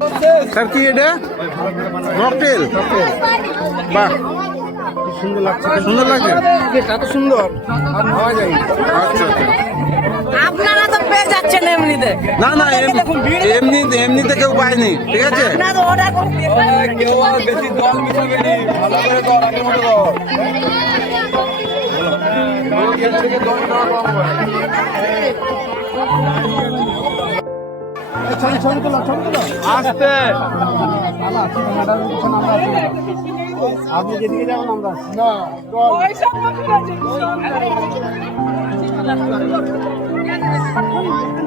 Sir কি এটা? Mocktail. বাহ। সুন্দর লাগছে। সুন্দর লাগছে এত সুন্দর। আর খাওয়া যায় আচ্ছা আচ্ছা। আপনারা তো পেয়ে যাচ্ছেন এমনিতে। না না এম- এমনি এমনিতে কেউ পায়নি ঠিক আছে? কেউ আর বেশি জল মিশাবে নি। ভালো করে মতো থেকে আসতে আপনি যেদিকে যাবেন আমরা।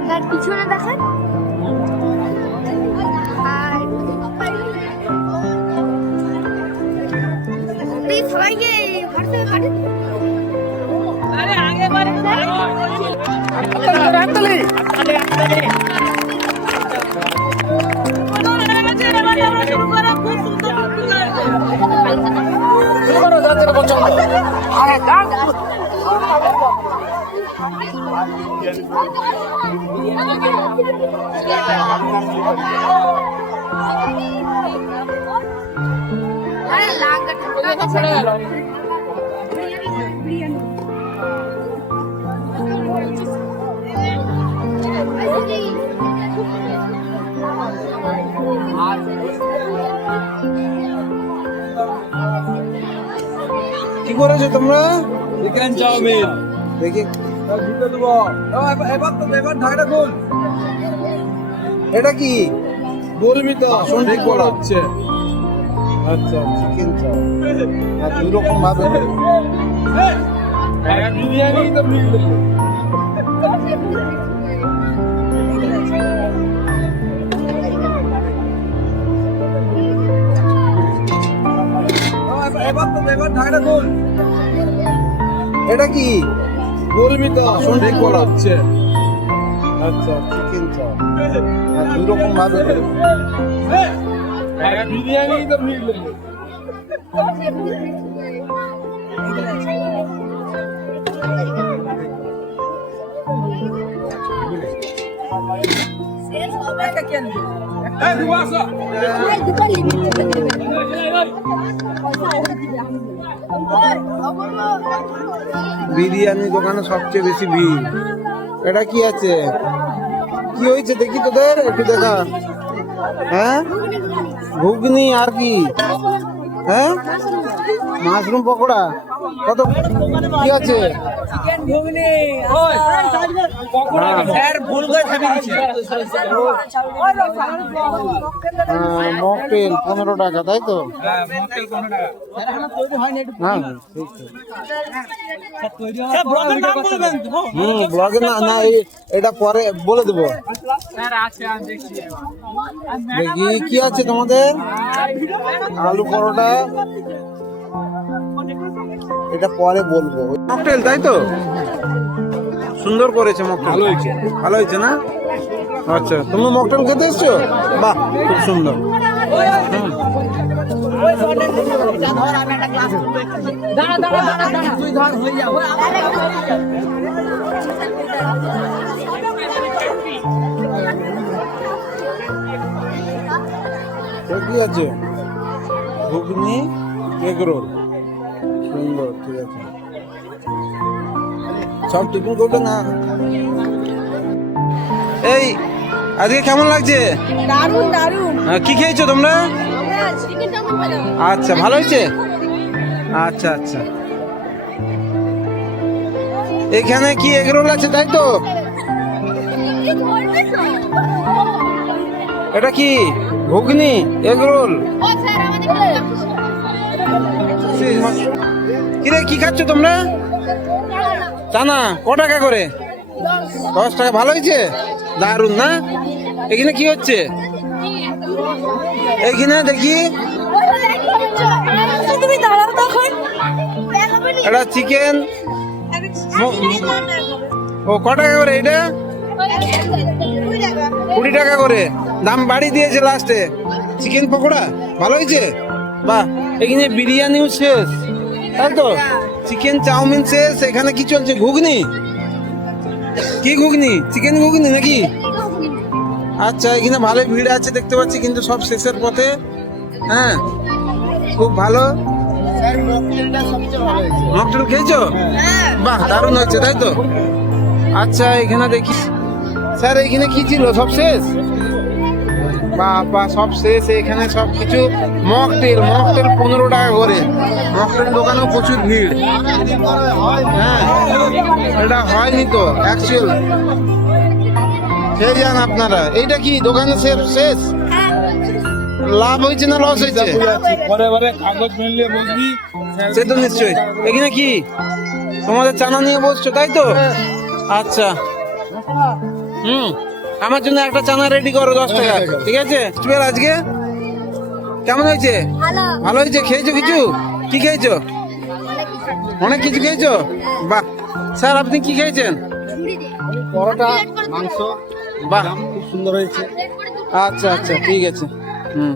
তার পিছনে দেখেন সবাইকে পাঠিয়ে দিন। আরে আগে বারে কি করেছ তোমরা? Chicken chowmein. দেখি। দেবো। এবার তো এবার ঢাকাটা খোল। এটা কি? বলবি তো আসন ঠিক বলা হচ্ছে আচ্ছা চিকেন আর দুই রকম ভাবে। বিরিয়ানি তো এবার তো এবার ঢাকাটা এটা কি? বলবি তো বলা হচ্ছে আচ্ছা চিকেন চাও আর দুই রকম ভাবে বিরিয়ানি তো মিলবে বিরিয়ানি দোকানে সবচেয়ে বেশি ভিড়। এটা কি আছে? কি হয়েছে? দেখি তোদের, একটু দেখা। হ্যাঁ? ঘুগনি আর কি? হ্যাঁ? মাশরুম পকোড়া? কত কি আছে? মকটেল পনেরো টাকা তাই তো? হ্যাঁ। হুম ব্লগে না না এই- এটা পরে বলে দেবো। দেখি কি আছে তোমাদের? আলু পরোটা এটা পরে বলব। মকটেল তাই তো? সুন্দর করেছে মকটেল ভালো হয়েছে। ভালো হয়েছে না? আচ্ছা তুমি মকটেল খেতে এসছো? বাহ খুব সুন্দর। কি আছে? ঘুগনি এগ রোল। সুন্দর ঠিক আছে। সব টিফিন করবে না? এই আজকে কেমন লাগছে? দারুণ দারুণ কি খেয়েছো তোমরা? আচ্ছা ভালো হয়েছে? আচ্ছা আচ্ছা। এখানে কি এগ রোল আছে তাই তো? এটা কি ঘুগনি এগ কিরে, কি খাচ্ছ তোমরা? চানা ক টাকা করে? দশ টাকা, ভালো হয়েছে? দারুণ না? এখানে কি হচ্ছে? এখানে দেখি। এটা চিকেন ও ক টাকা করে এটা? কুড়ি টাকা করে। দাম বাড়ি দিয়েছে লাস্টে চিকেন পকোড়া? ভালো হয়েছে? বাহ, এখানে বিরিয়ানিও শেষ। তাই তো? চিকেন চাউমিন শেষ, এখানে কি চলছে? ঘুগনি? কি ঘুগনি? চিকেন ঘুগনি নাকি? আচ্ছা এখানে ভালো ভিড় আছে, দেখতে পাচ্ছি, কিন্তু সব শেষের পথে। হ্যাঁ খুব ভালো। মকটেল খেয়েছো? বাহ, দারুণ হচ্ছে তাই তো? আচ্ছা এখানে দেখি। স্যার, এখানে কি ছিল? সব শেষ? বাহ সব শেষ এখানে সব কিছু মকটেল মকটেল পনেরো টাকা করে। মকটেল দোকানেও প্রচুর ভিড়। হ্যাঁ এটা হয়নি তো অ্যাকচুয়াল খেয়ে যান আপনারা। এইটা কি দোকানে শেষ শেষ? লাভ হয়েছে না লস হয়েছে? কাগজ মিললে সে তো নিশ্চয়ই। এখানে কি? তোমাদের চানা নিয়ে বসছো তাই তো? আচ্ছা। হুম। আমার জন্য একটা চানা রেডি করো দশ টাকা। ঠিক আছে? টুয়েলভ আজকে? কেমন হয়েছে? ভালো। হয়েছে? খেয়েছো কিছু? কি খেয়েছো? অনেক কিছু খেয়েছো? বাহ। স্যার আপনি কি খেয়েছেন? পরোটা মাংস। বাহ। খুব সুন্দর হয়েছে। আচ্ছা আচ্ছা ঠিক আছে। হুম।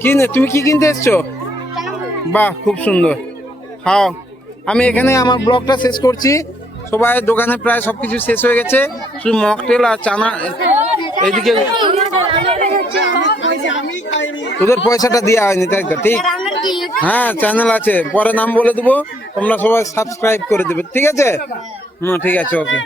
কি নে তুমি কি কিনতে এসছো? বাহ খুব সুন্দর। খাও আমি এখানে আমার ব্লগটা শেষ করছি। সবাই দোকানে প্রায় সবকিছু শেষ হয়ে গেছে। শুধু মকটেল আর চানা এদিকে তোদের পয়সাটা দেওয়া হয়নি, তাই তো? ঠিক? হ্যাঁ চ্যানেল আছে। পরে নাম বলে দেবো। তোমরা সবাই সাবস্ক্রাইব করে দেবে। ঠিক আছে? হুম, ঠিক আছে ওকে